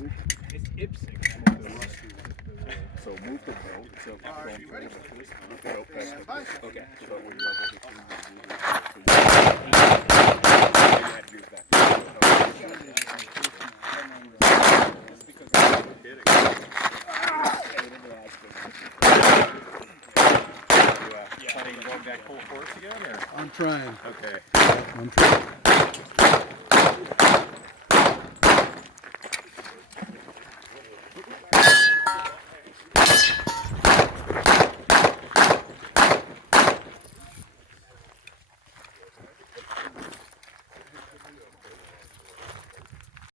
It's Ipsing. So move the belt. So Are you ready? Okay. Okay. So when you're ready to move it, Planning on going back full force again, or? I'm trying. Okay. I'm trying.